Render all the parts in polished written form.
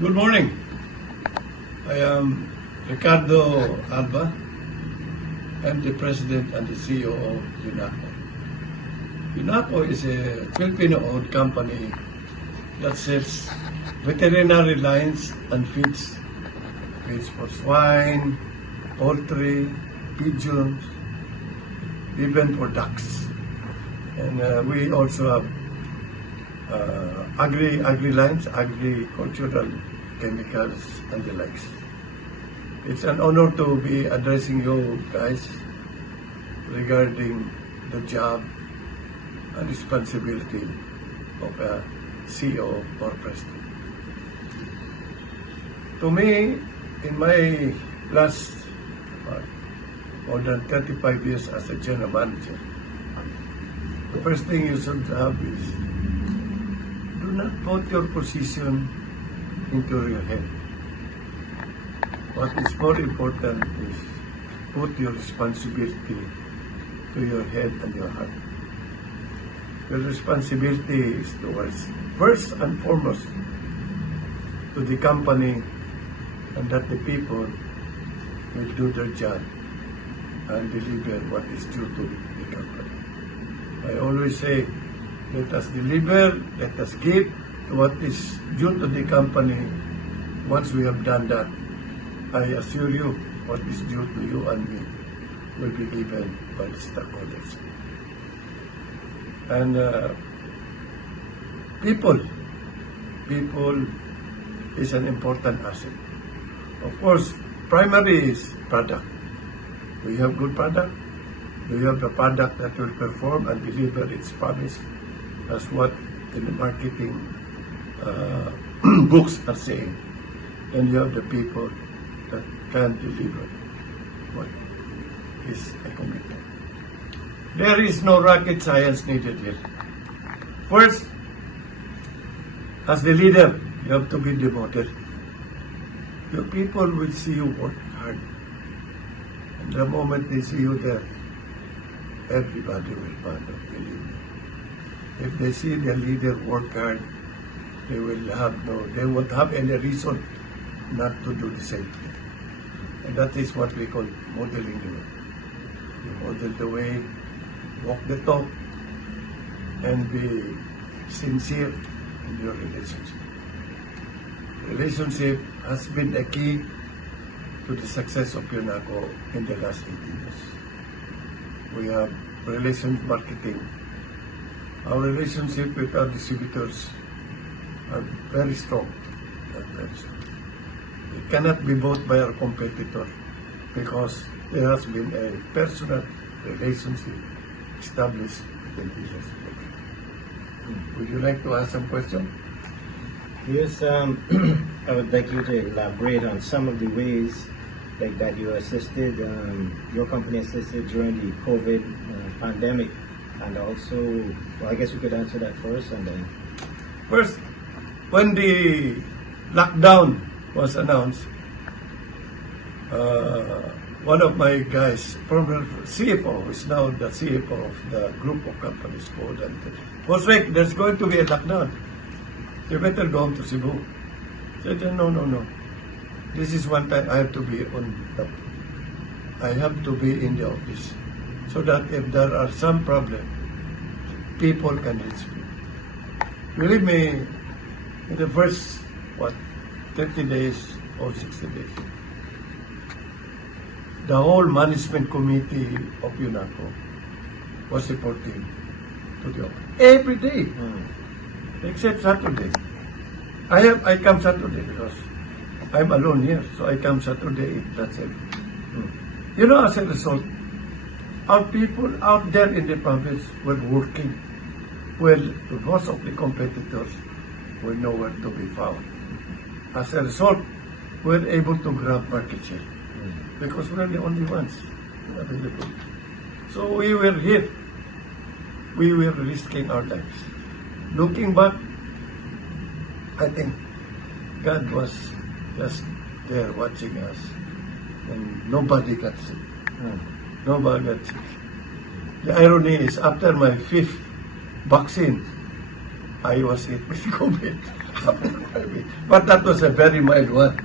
Good morning. I am Ricardo Alba. I'm the president and the CEO of UNAHCO. UNAHCO is a Filipino-owned company that sells veterinary lines and feeds for swine, poultry, pigeons, even for ducks. And we also have agri lines, agricultural chemicals, and the likes. It's an honor to be addressing you guys regarding the job and responsibility of a CEO or president. To me, in my last more than 35 years as a general manager, the first thing you should have is do not put your position into your head. What is more important is put your responsibility to your head and your heart. Your responsibility is towards, first and foremost, to the company, and that the people will do their job and deliver what is due to the company. I always say, let us deliver, let us give what is due to the company. Once we have done that, I assure you, what is due to you and me will be given by the stockholders. And people is an important asset. Of course, primary is product. We have good product. We have the product that will perform and deliver its promise. That's what in the marketing books are saying. And you have the people that can deliver what is a commitment. There is no rocket science needed here. First, as the leader, you have to be the model. Your people will see you work hard. And the moment they see you there, everybody will follow, believe me. If they see their leader work hard, they won't have any reason not to do the same thing. And that is what we call modeling the way. You model the way, walk the talk, and be sincere in your relationship. Relationship has been the key to the success of UNAHCO in the last 18 years. We have relations marketing. Our relationship with our distributors are very strong. It cannot be bought by our competitor because there has been a personal relationship established with the dealers. Would you like to ask some questions? Yes, I would like you to elaborate on some of the ways that you assisted, your company assisted during the COVID pandemic, and also, well, I guess we could answer that first, and then. First, when the lockdown was announced, one of my guys, former CFO, is now the CFO of the group of companies called, and was like, there's going to be a lockdown. You better go home to Cebu. I said, no. This is one time I have to be I have to be in the office so that if there are some problem, people can reach me. Believe me, in the first, 30 days or 60 days, the whole management committee of UNAHCO was reporting to the office. Every day, except Saturday. I come Saturday because I'm alone here, so I come Saturday, that's it. You know, as a result, our people out there in the province were working. Well, most of the competitors were nowhere to be found. As a result, we were able to grab market share because we are the only ones available. So we were here. We were risking our lives. Looking back, I think God was just there watching us, and nobody got sick. Nobody got sick. The irony is, after my 5th vaccine, I was hit with COVID. But that was a very mild one.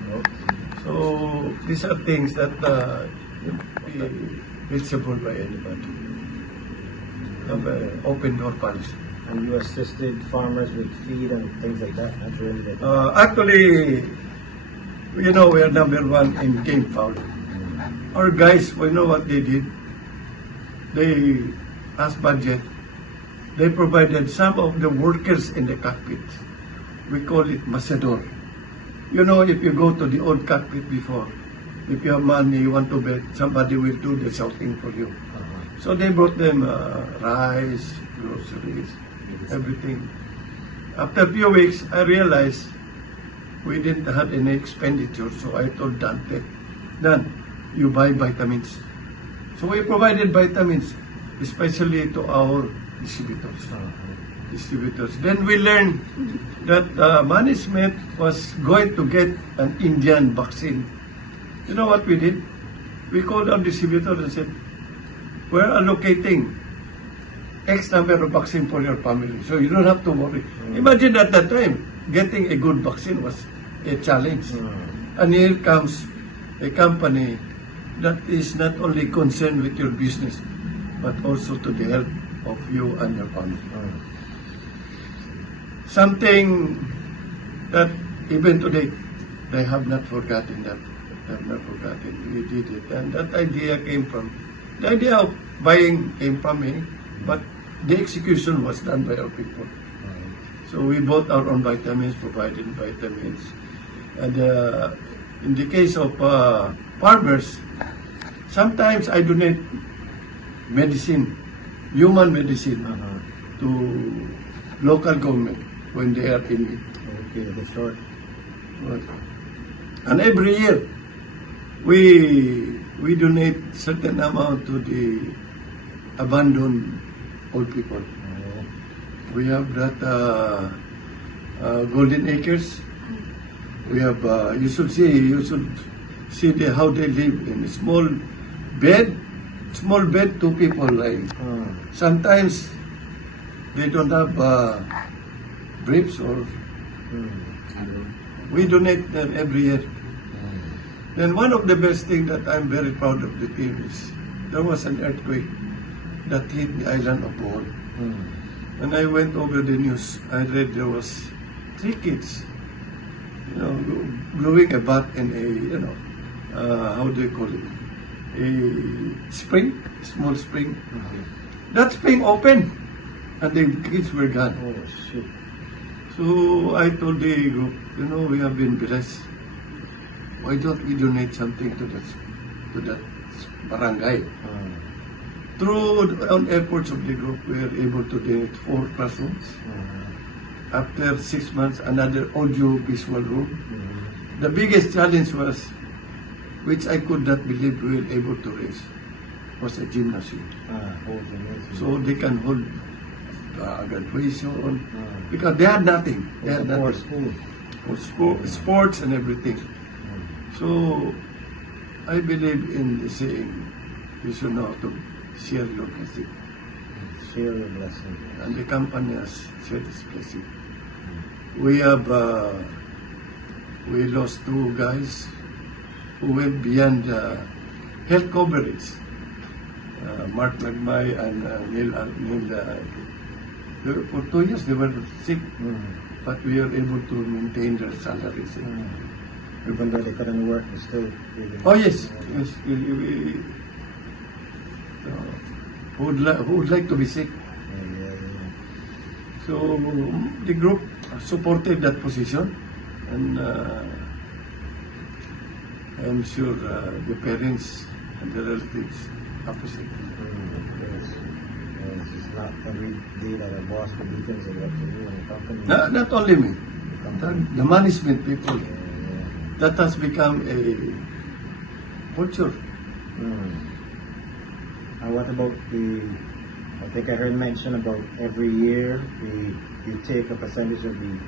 So these are things that be reachable by anybody. Have an open door policy. And you assisted farmers with feed and things like that, naturally. Actually, you know, we are number one in game fowl. Our guys, we know what they did. They, as budget, they provided some of the workers in the cockpit. We call it masador. You know, if you go to the old cockpit before, if you have money, you want to bet, somebody will do the shouting for you. So they brought them rice, groceries, everything. After a few weeks, I realized we didn't have any expenditure, so I told Dante, Dan, you buy vitamins. So we provided vitamins, especially to our distributors. Then we learned that management was going to get an Indian vaccine. You know what we did? We called our distributors and said, we're allocating X number of vaccine for your family, so you don't have to worry. Imagine at that time, getting a good vaccine was a challenge. And here comes a company that is not only concerned with your business, but also to the health of you and your family. Something that even today, they have not forgotten that. They have not forgotten. We did it. And that idea came from, the idea of buying came from me, but the execution was done by our people. So we bought our own vitamins, provided vitamins. And in the case of farmers, sometimes I donate medicine, human medicine, to local government when they are in it. Okay, that's short. And every year, we donate certain amount to the abandoned old people. We have that Golden Acres. We have you should see how they live in a small bed, two people lying. Sometimes they don't have briefs or we donate them every year. Then one of the best things that I'm very proud of the team is there was an earthquake that hit the island of Bohol. When I went over the news, I read there was 3 kids, blowing a bath in a, how do you call it? A spring, small spring. That spring opened, and the kids were gone. Oh, shit. So I told the group, we have been blessed. Why don't we donate something to that barangay? Through on efforts of the group, we were able to donate 4 classrooms. After 6 months, another audio-visual room. The biggest challenge was, which I could not believe we were able to raise, was a gymnasium. So they can hold graduation, because they had nothing. They had nothing for sports and everything. So I believe in the saying, you should know how to share your blessing. Share your blessing. And the company has shared this blessing. We have, we lost 2 guys who went beyond health coverage. Mark Lagmay and Neil for 2 years they were sick, but we were able to maintain their salaries. Even though they couldn't work, they still... Oh yes, yes. Who would like to be sick? So the group supported that position, and I'm sure the parents and the relatives appreciate it. It's not every day that a boss will do things like that to you in a company. Not only me, the management people. That has become a culture. And what about I think I heard mention about every year you take a percentage of the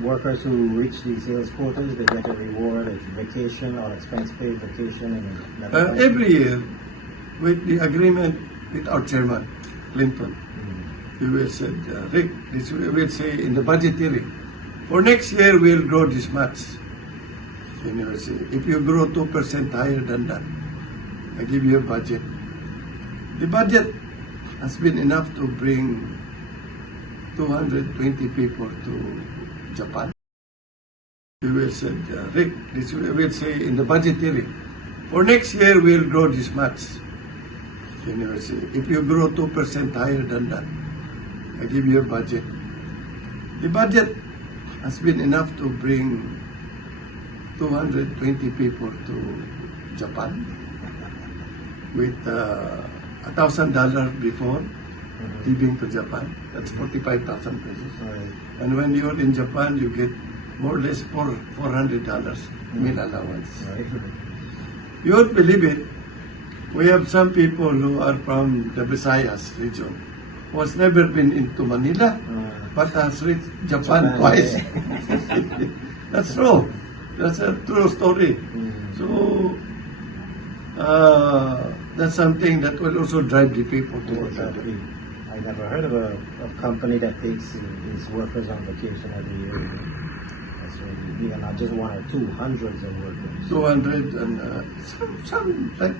workers who reach the sales quotas, they get a reward, a vacation or expense paid vacation. And every year, with the agreement with our chairman, Clinton, we will say, Rick, this we will say in the budget hearing, for next year we'll grow this much. And you will say, if you grow 2% higher than that, I give you a budget. The budget has been enough to bring 220 people to Japan. We will say, Rick, this we will say in the budget hearing, for next year we'll grow this much. And you will say, if you grow 2% higher than that, I give you a budget. The budget has been enough to bring 220 people to Japan with $1,000 before leaving to Japan. That's 45,000 pesos. Right. And when you're in Japan, you get more or less $400 meal allowance. Right. You won't believe it. We have some people who are from the Visayas region who has never been into Manila but has reached Japan twice. That's true. That's a true story. So that's something that will also drive the people to work. I never heard of a company that takes its workers on vacation every year. That's really, not just one or two, hundreds of workers. 200 and some like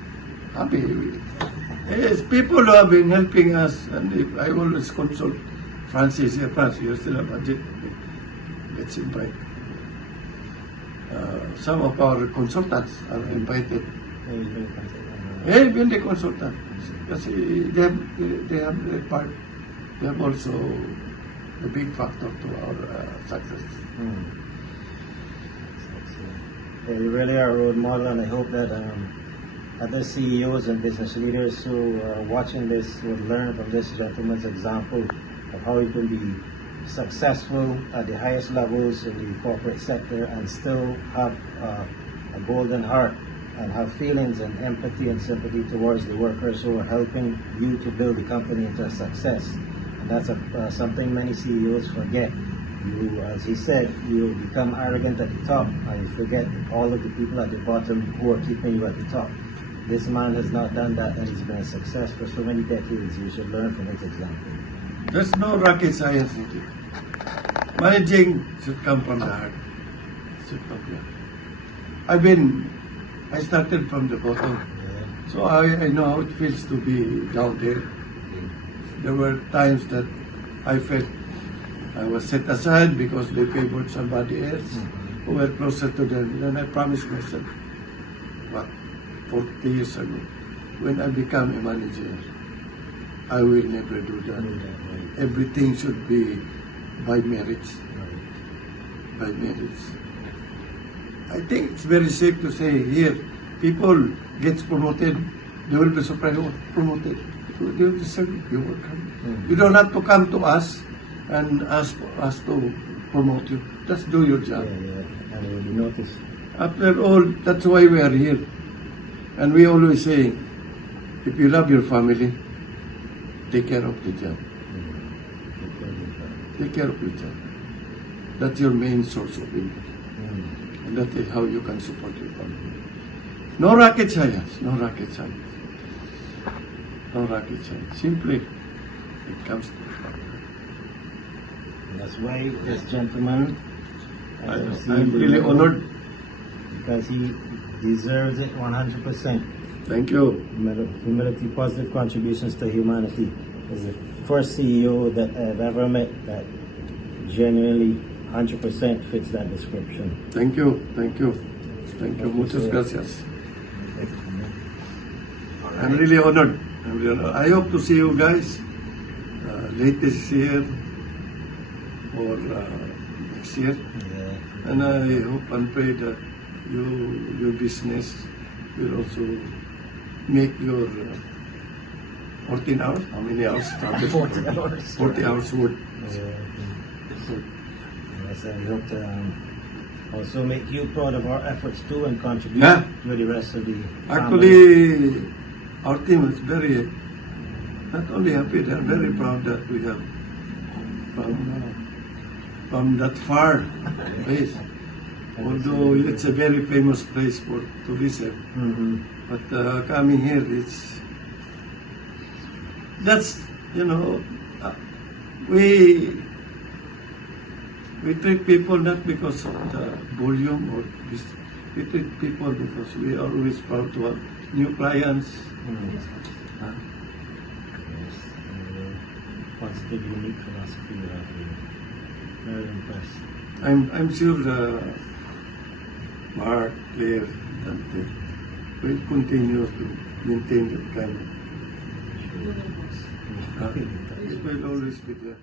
happy. Yes, people who have been helping us, and if I always consult Francis here. Francis, you're still a budget. Let's invite. Some of our consultants are invited. Hey, been the consultant. Kasi they have their part. They have also a big factor to our success. You really are a role model, and I hope that other CEOs and business leaders who are watching this will learn from this gentleman's example of how you can be successful at the highest levels in the corporate sector and still have a golden heart and have feelings and empathy and sympathy towards the workers who are helping you to build the company into a success. And that's something many CEOs forget. You, as he said, you become arrogant at the top and you forget all of the people at the bottom who are keeping you at the top. This man has not done that, and he's been a success for so many decades. You should learn from his example. There's no rocket science in it. Managing should come from the heart. Should come from I started from the bottom. So I know how it feels to be down there. There were times that I felt I was set aside because they favored somebody else who were closer to them. And I promised myself, 40 years ago, when I become a manager, I will never do that. Everything should be by merits. By merits. I think it's very safe to say here, people gets promoted, they will be surprised, promoted. You deserve it, you work hard. You don't have to come to us and ask us to promote you. Just do your job. And it will be noticed. After all, that's why we are here. And we always say, if you love your family, take care of the job. Take care of your job. That's your main source of income. And that is how you can support your family. No rocket science. No rocket science. No rocket science. Simply, it comes to the family. That's why this gentleman, I'm really honored. Because he deserves it 100%. Thank you. Humility, positive contributions to humanity is the first CEO that I've ever met that genuinely 100% fits that description. Thank you. Thank you. Thank you. Muchas gracias. I'm really honored. I hope to see you guys late this year or next year. And I hope and pray that your business will also make your 14 hours. How many hours? 40 hours. 40 hours work. Yes, I hope to also make you proud of our efforts too and contribute Yeah. to the rest of the family. Actually, our team is very, not only happy, they're very proud that we have from that far place. Although it's a very famous place for tourism, but coming here, that's we treat people not because of the volume or this. We treat people because we are always proud to have new clients. Yes. Positive, unique philosophy you have here. Very impressed. I'm sure Mark, Claire, Dante will continue to maintain that kind of. It will always be there.